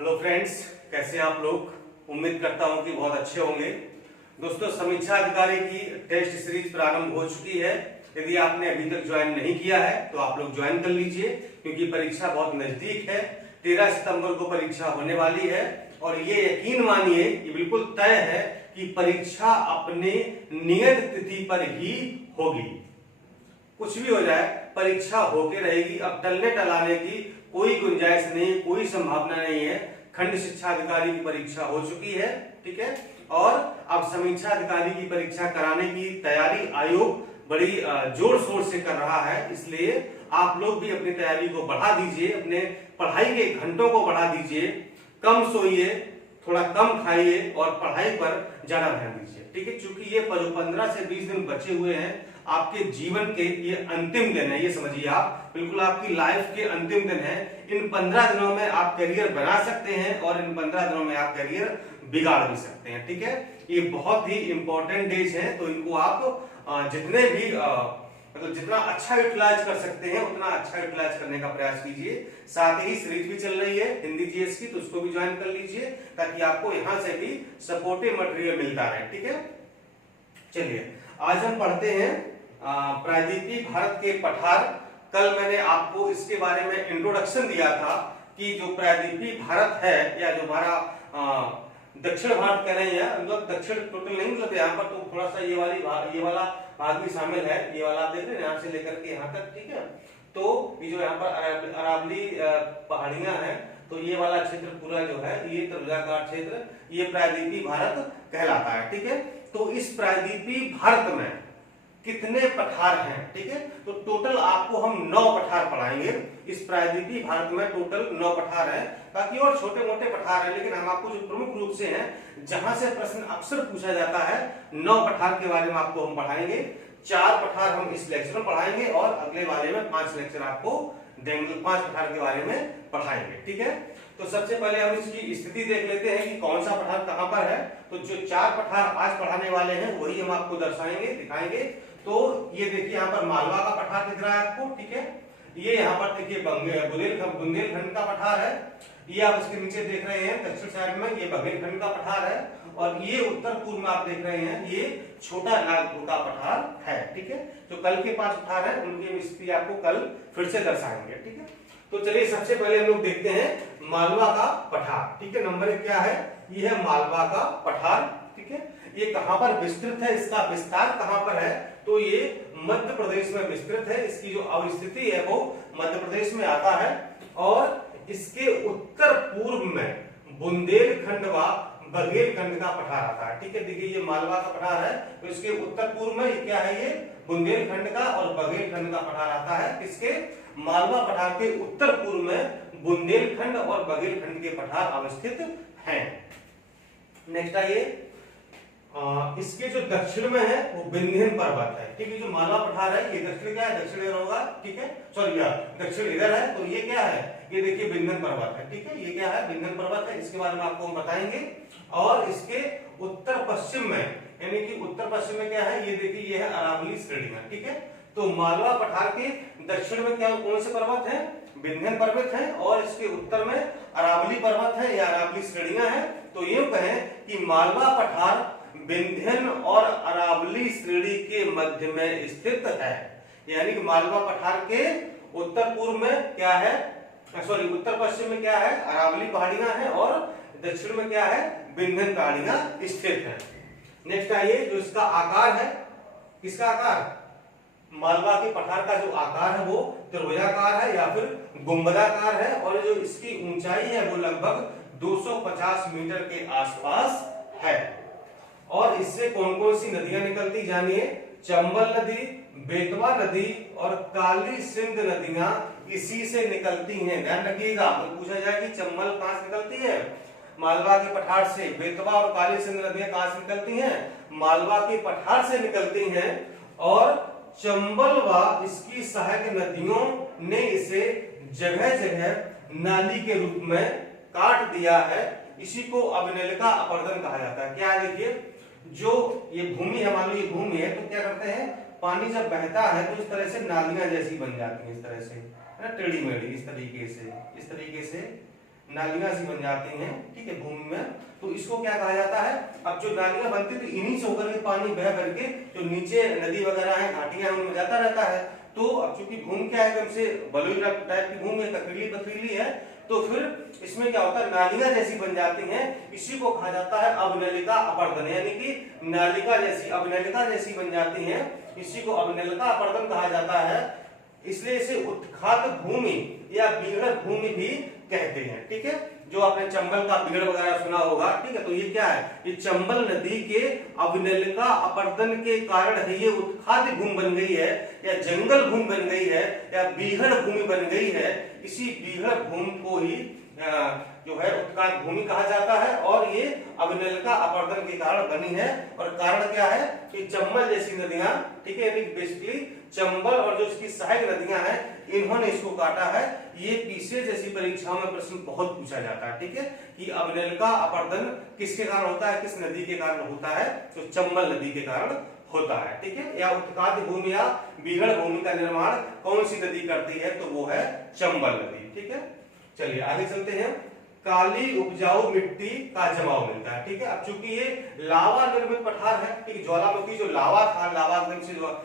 Hello friends, कैसे हैं आप लोग। उम्मीद करता हूं कि बहुत अच्छे होंगे। दोस्तों, समीक्षा अधिकारी की टेस्ट सीरीज प्रारंभ हो चुकी है। यदि आपने अभी तक ज्वाइन नहीं किया है तो आप लोग ज्वाइन कर लीजिए, क्योंकि परीक्षा बहुत नजदीक है। 13 सितंबर को परीक्षा होने वाली है और ये यकीन मानिए, ये बिल्कुल तय है कि परीक्षा अपने नियत तिथि पर ही होगी। कुछ भी हो जाए, परीक्षा होके रहेगी। अब टलने टलाने की कोई गुंजाइश नहीं, कोई संभावना नहीं है। खंड शिक्षा अधिकारी की परीक्षा हो चुकी है, ठीक है। और अब समीक्षा अधिकारी की परीक्षा कराने की तैयारी आयोग बड़ी जोर शोर से कर रहा है। इसलिए आप लोग भी अपनी तैयारी को बढ़ा दीजिए, अपने पढ़ाई के घंटों को बढ़ा दीजिए। कम सोइए, थोड़ा कम खाइए और पढ़ाई पर ज्यादा ध्यान दीजिए, ठीक है। चूंकि ये 15 से 20 दिन बचे हुए हैं आपके जीवन के, ये अंतिम दिन है, ये समझिए आप, बिल्कुल आपकी लाइफ के अंतिम दिन है। इन 15 दिनों में आप करियर बना सकते हैं और इन 15 दिनों में आप करियर बिगाड़ भी सकते हैं, ठीक है। ये बहुत ही इंपॉर्टेंट डेज है, तो इनको आप जितने भी मतलब जितना अच्छा यूटिलाइज कर सकते हैं उतना अच्छा यूटिलाइज करने का प्रयास कीजिए। साथ ही सीरीज भी चल रही है हिंदी जीएस की, तो उसको भी ज्वाइन कर लीजिए ताकि आपको यहां से भी सपोर्टिव मटेरियल मिलता रहे, ठीक है। चलिए, आज हम पढ़ते हैं प्रायद्वीपीय भारत के पठार। कल मैंने आपको इसके बारे में इंट्रोडक्शन दिया था कि जो प्रायद्वीपीय भारत है, या जो हमारा दक्षिण भारत कह रहे हैं, मतलब दक्षिण टोटल नहीं, मतलब यहाँ पर तो थोड़ा सा ये वाला भाग भी शामिल है। ये वाला आप देख रहे हैं, यहाँ से लेकर के यहाँ तक, ठीक है। तो ये जो यहाँ पर अरावली पहाड़ियां हैं, तो ये वाला क्षेत्र पूरा जो है, ये त्रिभुजाकार क्षेत्र, ये प्रायद्वीपीय भारत कहलाता है, ठीक है। तो इस प्रायद्वीपीय भारत में कितने पठार हैं, ठीक है। तो टोटल आपको हम 9 पठार पढ़ाएंगे। इस प्रायद्वीपीय भारत में टोटल 9 पठार हैं। बाकी और छोटे मोटे पठार हैं, लेकिन हम आपको जो प्रमुख रूप से हैं, जहां से प्रश्न अक्सर पूछा जाता है, 9 पठार के बारे में आपको हम पढ़ाएंगे। 4 पठार हम इस लेक्चर में पढ़ाएंगे और अगले वाले में 5 लेक्चर आपको देंगे, 5 पठार के बारे में पढ़ाएंगे, ठीक है। तो सबसे पहले हम इसकी स्थिति देख लेते हैं कि कौन सा पठार कहां पर है। तो जो 4 पठार आज पढ़ाने वाले हैं वही हम आपको दर्शाएंगे, दिखाएंगे। तो ये देखिए, यहाँ पर मालवा का पठार दिख रहा है आपको, ठीक है। ये यहाँ पर देखिए बुंदेलखंड का पठार है। ये आप इसके नीचे देख रहे हैं दक्षिण साइड में, ये बघेलखंड का पठार है। और ये उत्तर पूर्व में आप देख रहे हैं, ये छोटा नागपुर का पठार है, ठीक है। जो कल के 5 पठार है उनकी स्थिति आपको कल फिर से दर्शाएंगे, ठीक है। तो चलिए, सबसे पहले हम लोग देखते हैं मालवा का पठार, ठीक है। नंबर 1 क्या है, ये है मालवा का पठार, ठीक है। ये कहां पर विस्तृत है, इसका विस्तार कहां पर है, तो ये मध्य प्रदेश में विस्तृत है। इसकी जो अवस्थिति है वो मध्य प्रदेश में आता है। और इसके उत्तर पूर्व में बुंदेलखंड व बघेलखंड का पठार आता है, ठीक है। देखिए, ये मालवा का पठार है, तो इसके उत्तर पूर्व में क्या है, ये बुंदेलखंड का और बघेलखंड का पठार आता है। इसके मालवा पठार के उत्तर पूर्व में बुंदेलखंड और बघेलखंड के पठार अवस्थित हैं। नेक्स्ट आइए, इसके जो दक्षिण में है वो विंध्यन पर्वत है, ठीक है। जो मालवा पठार है, ये दक्षिण क्या है, दक्षिण इधर होगा, ठीक है। सॉरी यार, दक्षिण इधर है, तो ये क्या है, ये देखिए विंध्यन पर्वत है, ठीक है। ये क्या है, विंध्यन पर्वत है। इसके बारे में आपको हम बताएंगे। और इसके उत्तर पश्चिम में, यानी कि उत्तर पश्चिम में क्या है, ये देखिए, ये है अरावली श्रेणियां, ठीक है। तो मालवा पठार के दक्षिण में क्या, कौन से पर्वत है, विंध्यन पर्वत है। और इसके उत्तर में अरावली पर्वत है या अरावली श्रेणियां है। तो यूं कहें कि मालवा पठार विंध्यन और अरावली श्रेणी के मध्य में स्थित है। यानी कि मालवा पठार के उत्तर पूर्व में क्या है, सॉरी उत्तर पश्चिम में क्या है, अरावली पहाड़ियां हैं और दक्षिण में क्या है, विंध्यन पहाड़ियां स्थित है। नेक्स्ट आइए, जो इसका आकार है, किसका आकार, मालवा के पठार का जो आकार है वो त्रिभुजाकार है या फिर गुंबदाकार है। और जो इसकी ऊंचाई है वो लगभग 250 मीटर के आसपास है। और इससे कौन कौन सी नदियां निकलती जानिए, चंबल नदी, बेतवा नदी और काली सिंध नदियां इसी से निकलती हैं। ध्यान रखिएगा, पूछा जाए कि चंबल कहां से निकलती है, मालवा के पठार से। बेतवा और काली सिंध नदियां कहां से निकलती हैं, मालवा के पठार से निकलती हैं। और चंबल व इसकी सहायक नदियों ने इसे जगह जगह नाली के रूप में काट दिया है। इसी को अवनिलका अपर्दन कहा जाता है। क्या है, देखिए, जो ये भूमि है, मान लो ये भूमि है, तो क्या करते हैं, पानी जब बहता है तो इस तरह से नालियां जैसी बन जाती हैं, इस तरह से, है ना, टेढ़ी मेढ़ी, इस तरीके से नालियां सी बन जाती हैं, ठीक है, भूमि में। तो इसको क्या कहा जाता है? अब जो नालियां बनती है तो इन्हीं से होकर के पानी बह करके जो नीचे नदी वगैरह है, घाटियां, उनमें जाता रहता है। तो अब चूंकि भूमि क्या है, एकदम से बलुई टाइप की भूमि है, पथरीली पथरीली है, तो फिर इसमें क्या होता है, नालियां जैसी बन जाती हैं। इसी को कहा जाता है अवनलिका अपर्दन, यानी कि नालिका जैसी, अवनलिका जैसी बन जाती हैं, इसी को अवनलिका अपर्दन कहा जाता है। इसलिए इसे उत्खात भूमि या बीहड़ भूमि भी कहते हैं, ठीक है। जो आपने चंबल का बीहड़ वगैरह सुना होगा, ठीक है, तो ये क्या है, ये चंबल नदी के अवनलिका अपर्दन के कारण है ये उत्खात भूमि बन गई है, या जंगल भूमि बन गई है, या बीहड़ भूमि बन गई है। इसी बीहड़ भूमि को ही जो है उत्खात भूमि कहा जाता है, और ये अवनलिका अपर्दन के कारण बनी है। और कारण क्या है कि चंबल जैसी नदियां, ठीक है, यानी बेसिकली चंबल और जो इसकी सहायक नदियां हैं, इन्होंने इसको काटा है। ये पीसीएस जैसी परीक्षाओं में प्रश्न बहुत पूछा जाता है, ठीक है, कि अवनलिका अपर्दन किसके कारण होता है, किस नदी के कारण होता है, तो चंबल नदी के कारण होता है, ठीक है। या उत्खात भूमि या बीहड़ भूमि का निर्माण कौन सी नदी करती है, तो वो है चंबल नदी, ठीक है। चलिए आगे चलते हैं। काली उपजाऊ मिट्टी का जमाव मिलता है, ठीक है। अब चूंकि ये लावा निर्मित पठार है, ठीक है, ज्वालामुखी जो लावा था, लावा एकदम से जो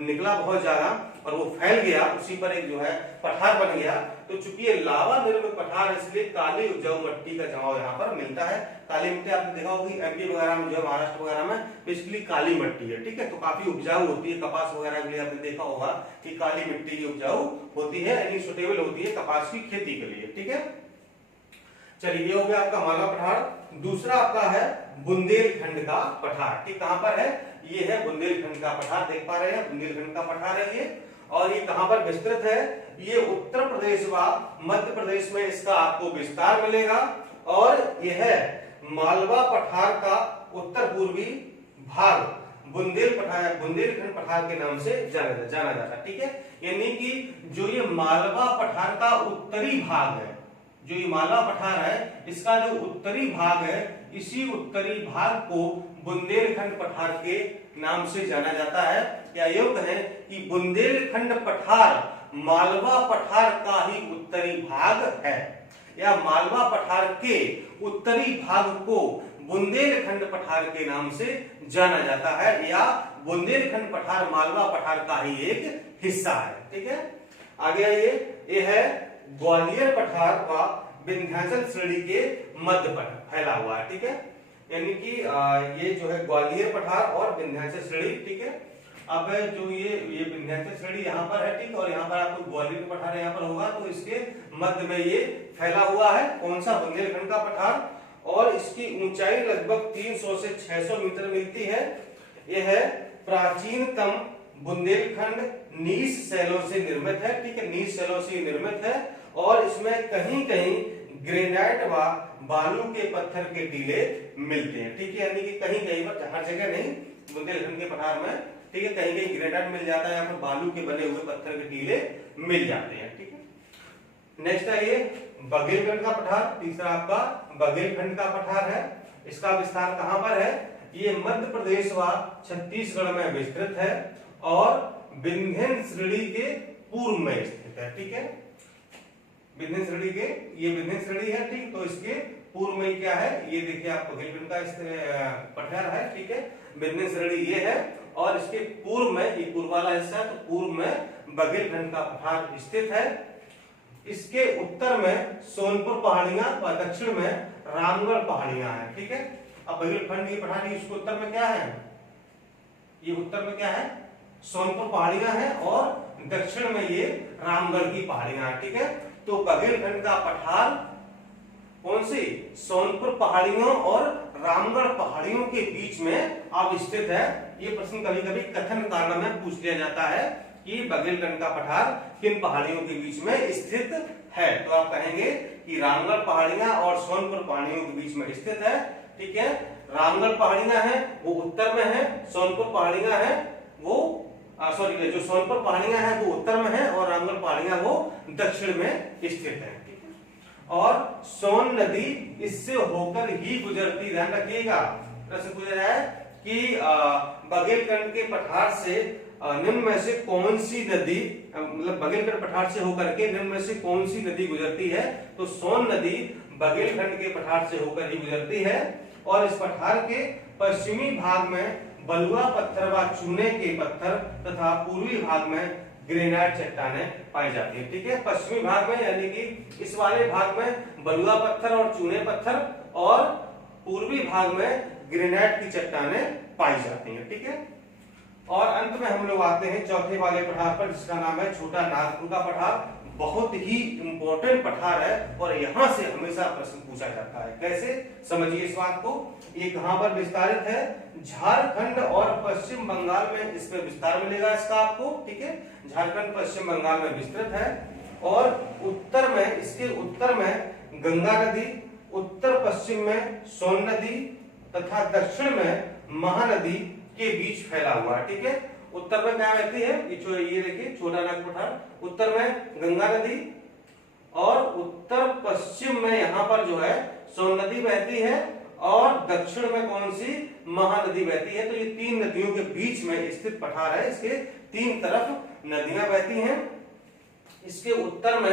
निकला बहुत ज्यादा और वो फैल गया, उसी पर एक जो है पठार बन गया। तो चूंकि ये लावा निर्मित पठार, इसलिए काली उपजाऊ मिट्टी का जमाव यहाँ पर मिलता है। काली मिट्टी आपने देखा होगी एमपी वगैरह में, जो महाराष्ट्र वगैरह में बेसिकली काली मिट्टी है, ठीक है, तो काफी उपजाऊ होती है। कपास वगैरह के लिए आपने देखा होगा कि काली मिट्टी उपजाऊ होती है, यानी सुटेबल होती है कपास की खेती के लिए, ठीक है। चलिए ये हो गया आपका मालवा पठार। दूसरा आपका है बुंदेलखंड का पठार, ठीक, कहां पर है, ये है बुंदेलखंड का पठार, देख पा रहे हैं, बुंदेलखंड का पठार है ये। और ये कहां पर विस्तृत है, ये उत्तर प्रदेश व मध्य प्रदेश में इसका आपको विस्तार मिलेगा। और यह मालवा पठार का उत्तर पूर्वी भाग बुंदेलखंड पठार के नाम से जाना जाता है, ठीक है। यानी कि जो ये मालवा पठार का उत्तरी भाग है, जो ये मालवा पठार है, इसका जो उत्तरी भाग है, इसी उत्तरी भाग को बुंदेलखंड पठार के नाम से जाना जाता है। या यूं कहें कि बुंदेलखंड पठार मालवा पठार का ही उत्तरी भाग है, या मालवा पठार के उत्तरी भाग को बुंदेलखंड पठार के नाम से जाना जाता है, या बुंदेलखंड पठार मालवा पठार का ही एक हिस्सा है, ठीक है। आगे आइए, ये है ग्वालियर पठार व विंध्याचल श्रेणी के मध्य पर फैला हुआ है, ठीक है। यानी कि ये जो है ग्वालियर पठार और विंध्याचल श्रेणी, ठीक है। अब जो ये विंध्याचल श्रेणी यहाँ पर है, ठीक, और यहाँ पर आपको ग्वालियर पठार यहाँ पर होगा, तो इसके मध्य में ये फैला हुआ है, कौन सा, बुंदेलखंड का पठार। और इसकी ऊंचाई लगभग 300 से 600 मीटर मिलती है। यह है प्राचीनतम बुंदेलखंड नीस शैलों से निर्मित है, ठीक है, नीस शैलों से निर्मित है। और इसमें कहीं कहीं ग्रेनाइट व बालू के पत्थर के टीले मिलते हैं, ठीक है, यानी कि कहीं कहीं पर, हर जगह नहीं, बुंदेलखंड के पठार में, ठीक है, कहीं कहीं ग्रेनाइट मिल जाता है, यहाँ पर बालू के बने हुए पत्थर के टीले मिल जाते हैं, ठीक है। नेक्स्ट है ये बघेलखंड का पठार, तीसरा आपका बघेलखंड का पठार है। इसका विस्तार कहां पर है, ये मध्य प्रदेश व छत्तीसगढ़ में विस्तृत है, और विंध्य श्रेणी के पूर्व में स्थित है, ठीक है। विंध्य श्रेणी के, ये विंध्य श्रेणी है, ठीक, तो इसके पूर्व में क्या है, ये देखिए आप बघेलखंड का पठार है, ठीक है, विंध्य श्रेणी ये है, और इसके पूर्व में, ये पूर्व वाला हिस्सा है, तो पूर्व में बघेलखंड का पठार स्थित है। इसके उत्तर में सोनपुर पहाड़ियां और दक्षिण में रामगढ़ पहाड़ियां हैं, ठीक है। अब बघेलखंड की पठार, इसके उत्तर में क्या है, ये उत्तर में क्या है, सोनपुर पहाड़ियां हैं, और दक्षिण में ये रामगढ़ की पहाड़ियां हैं, ठीक है। तो बघेलखंड का पठार कौन सी, सोनपुर पहाड़ियों और रामगढ़ पहाड़ियों के बीच में अवस्थित है। ये प्रश्न कभी कभी कथन कारण में पूछ लिया जाता है कि बघेलखंड का पठार किन पहाड़ियों के बीच में स्थित है, तो आप कहेंगे कि रामगढ़ पहाड़ियां और सोनपुर पहाड़ियों के बीच में स्थित है, ठीक है। रामगढ़ पहाड़ियां हैं वो उत्तर में है, सोनपुर पहाड़ियां हैं वो सॉरी, जो सोनपुर पहाड़ियां हैं वो उत्तर में है, और रामगढ़ पहाड़ियां वो दक्षिण में स्थित है, ठीक है। और सोन नदी इससे होकर ही गुजरती, ध्यान रखिएगा, प्रश्न पूछा जाए कि बघेलखंड के पठार से निम्न में से कौन सी नदी, मतलब बघेलखंड पठार से होकर के निम्न में से कौन सी नदी गुजरती है, तो सोन नदी बघेलखंड के पठार से होकर ही गुजरती है और इस पठार के पश्चिमी भाग में बलुआ पत्थर व चूने के पत्थर तथा पूर्वी भाग में ग्रेनाइट चट्टानें पाई जाती है। ठीक है, पश्चिमी भाग में यानी कि इस वाले भाग में बलुआ पत्थर और चूने पत्थर और पूर्वी भाग में ग्रेनाइट की चट्टानें पाई जाती हैं। ठीक है, और अंत में हम लोग आते हैं चौथे वाले पठार पर जिसका नाम है छोटा नागपुर का पठार। बहुत ही इंपॉर्टेंट पठार है और यहां से हमेशा प्रश्न पूछा जाता है। कैसे, समझिए इस बात को। ये कहां पर विस्तारित है? झारखंड और पश्चिम बंगाल में इस पर विस्तार मिलेगा इसका आपको। ठीक है, झारखंड पश्चिम बंगाल में विस्तृत है और उत्तर में, इसके उत्तर में गंगा नदी, उत्तर पश्चिम में सोन नदी तथा दक्षिण में महानदी के बीच फैला हुआ है। ठीक है, उत्तर में क्या बहती है? ये देखिए छोटा नागपुर पठार, उत्तर में गंगा नदी और उत्तर पश्चिम में यहाँ पर जो है सोन नदी बहती है और दक्षिण में कौन सी? महानदी बहती है। तो ये तीन नदियों के बीच में स्थित पठार है। इसके तीन तरफ नदियां बहती हैं। इसके उत्तर में,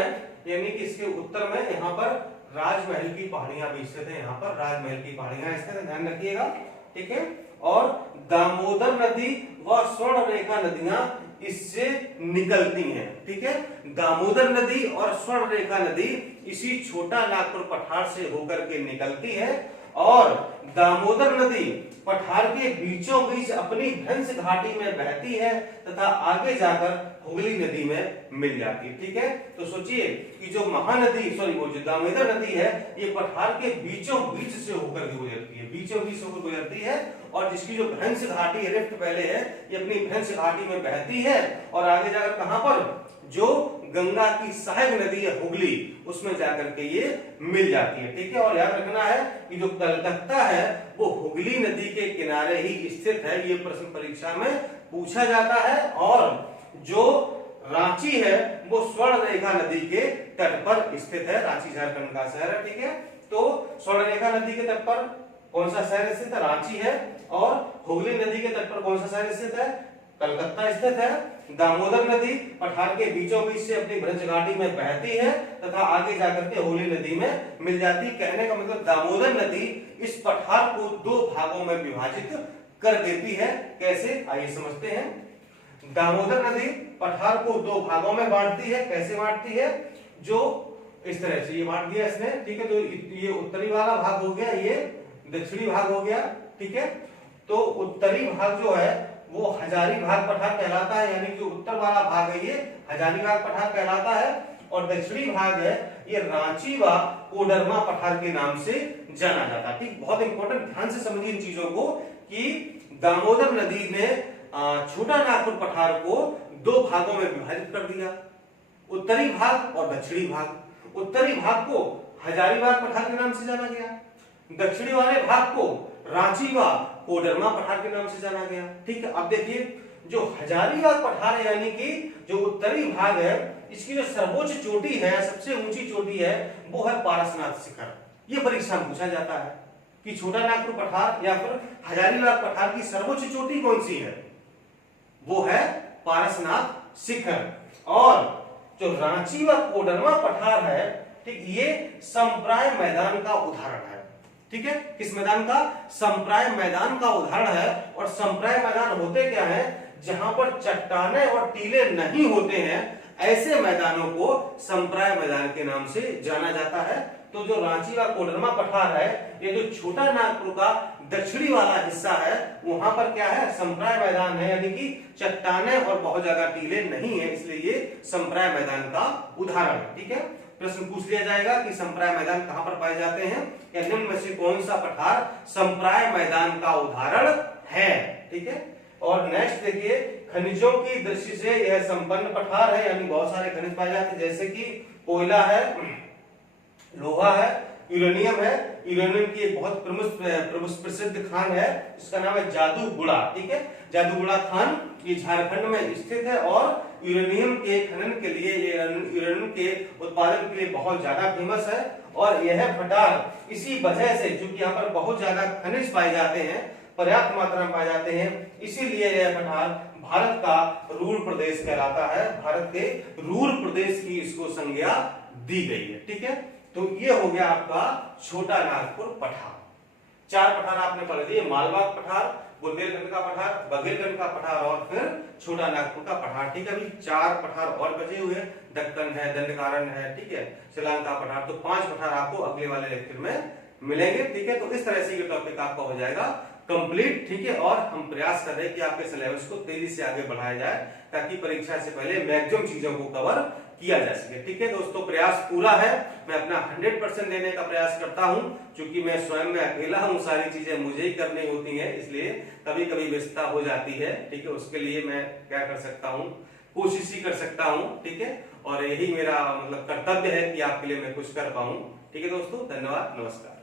यानी कि इसके उत्तर में यहाँ पर राजमहल की पहाड़ियां भी स्थित है। यहाँ पर राजमहल की पहाड़ियां स्थित है, ध्यान रखिएगा। ठीक है, और दामोदर नदी व स्वर्ण रेखा नदियां इससे निकलती हैं। ठीक है, दामोदर नदी और स्वर्ण रेखा नदी इसी छोटा नागपुर पठार से होकर के निकलती है और दामोदर नदी पठार के बीचों बीच अपनी भ्रंश घाटी में बहती है तथा आगे जाकर हुगली नदी में मिल जाती है। ठीक है, तो सोचिए कि जो महानदी, वो जो दामोदर नदी है ये पठार के बीचों बीच से होकर के गुजरती है, बीचों बीच से होकर गुजरती है और जिसकी जो भ्रंश घाटी है, रिफ्ट वैली है, ये अपनी भ्रंश घाटी में बहती है और आगे जाकर कहां पर? जो गंगा की सहायक नदी है हुगली, उसमें जाकर के ये मिल जाती है। ठीक है, और याद रखना है कि जो कलकत्ता है वो हुगली नदी के किनारे ही स्थित है। ये प्रश्न परीक्षा में पूछा जाता है। और जो रांची है वो स्वर्ण रेखा नदी के तट पर स्थित है। रांची झारखंड का शहर है। ठीक है, तो स्वर्ण रेखा नदी के तट पर कौन सा शहर स्थित है? रांची है। और हुगली नदी के तट पर कौन सा शहर स्थित है? कलकत्ता स्थित है। दामोदर नदी पठार के बीचों बीच से अपनी भ्रंश घाटी में बहती है तथा आगे जाकर के हुगली नदी में मिल जाती है। कहने का मतलब दामोदर नदी इस पठार को दो भागों में विभाजित कर देती है। कैसे, आइए समझते हैं। दामोदर नदी पठार को दो भागों में बांटती है। कैसे बांटती है? जो इस तरह से ये बांट दिया इसने। ठीक है, तो ये उत्तरी वाला भाग हो गया, ये दक्षिणी भाग हो गया। ठीक है, तो उत्तरी भाग जो है वो हजारीबाग पठार कहलाता है, यानी कि उत्तर वाला भाग है ये हजारीबाग पठार कहलाता है और दक्षिणी भाग है ये रांची व कोडरमा पठार के नाम से जाना जाता है। ठीक, बहुत इंपॉर्टेंट, ध्यान से समझिए इन चीजों को कि दामोदर नदी ने छोटा नागपुर पठार को दो भागों में विभाजित कर दिया, उत्तरी भाग और दक्षिणी भाग। उत्तरी भाग को हजारीबाग पठार के नाम से जाना गया, दक्षिणी वाले भाग को रांची व कोडरमा पठार के नाम से जाना गया। ठीक है, अब देखिए जो हजारीबाग पठार है यानी कि जो उत्तरी भाग है, इसकी जो सर्वोच्च चोटी है, सबसे ऊंची चोटी है, वो है पारसनाथ शिखर। ये परीक्षा में पूछा जाता है कि छोटा नागपुर पठार या फिर हजारीबाग पठार की सर्वोच्च चोटी कौन सी है? वो है पारसनाथ शिखर। और जो रांची व कोडरमा पठार है, ठीक, ये संप्राय मैदान का उदाहरण है। ठीक है, किस मैदान का? संप्राय मैदान का उदाहरण है। और संप्राय मैदान होते क्या है? जहां पर चट्टाने और टीले नहीं होते हैं, ऐसे मैदानों को संप्राय मैदान के नाम से जाना जाता है। तो जो रांची व कोडरमा पठार है, ये जो छोटा नागपुर का दक्षिणी वाला हिस्सा है, वहां पर क्या है? संप्राय मैदान है, यानी कि चट्टाने और बहुत ज्यादा टीले नहीं है, इसलिए ये संप्राय मैदान का उदाहरण है। ठीक है, प्रश्न पूछ लिया जाएगा कि संप्राय मैदान कहां पर पाए जाते हैं, या निम्न में से कौन सा पठार संप्राय मैदान का उदाहरण है। ठीक है, और नेक्स्ट देखिए, खनिजों की दृष्टि से यह संपन्न पठार है, यानी बहुत सारे खनिज पाए जाते हैं, जैसे कि कोयला है, लोहा है, यूरेनियम है। यूरेनियम की एक बहुत प्रसिद्ध खान है, इसका नाम है जादूगुड़ा। ठीक है, जादूगुड़ा खान ये झारखंड में स्थित है और यूरेनियम के खनन के लिए, यूरेनियम के उत्पादन के लिए बहुत ज्यादा फेमस है। और यह पठार इसी वजह से, चूंकि यहाँ पर बहुत ज्यादा खनिज पाए जाते हैं, पर्याप्त मात्रा में पाए जाते हैं, इसीलिए यह पठार भारत का रूर प्रदेश कहलाता है। भारत के रूर प्रदेश की इसको संज्ञा दी गई है। ठीक है, तो ये हो गया आपका छोटा नागपुर पठार। 4 पठार आपने पढ़ दिए, मालबाग पठार, बुंदेलखंड का पठार, बघेलखंड का पठार और फिर छोटा नागपुर का पठार। ठीक है, अभी 4 पठार और बचे हुए हैं, दक्कन है, दंडकारण्य है, ठीक है, शिलांग का पठार। तो 5 पठार आपको अगले वाले लेक्चर में मिलेंगे। ठीक है, तो इस तरह से ये टॉपिक आपका हो जाएगा कंप्लीट। ठीक है, और हम प्रयास कर रहे हैं कि आपके सिलेबस को तेजी से आगे बढ़ाया जाए ताकि परीक्षा से पहले मैक्सिमम चीजों को कवर किया जा सके। ठीक है दोस्तों, प्रयास पूरा है, मैं अपना 100% देने का प्रयास करता हूं, क्योंकि मैं स्वयं में अकेला हूं, सारी चीजें मुझे ही करनी होती हैं, इसलिए कभी कभी व्यस्तता हो जाती है। ठीक है, उसके लिए मैं क्या कर सकता हूं, कोशिश ही कर सकता हूं। ठीक है, और यही मेरा मतलब कर्तव्य है कि आपके लिए मैं कुछ कर पाऊं। ठीक है दोस्तों, धन्यवाद, नमस्कार।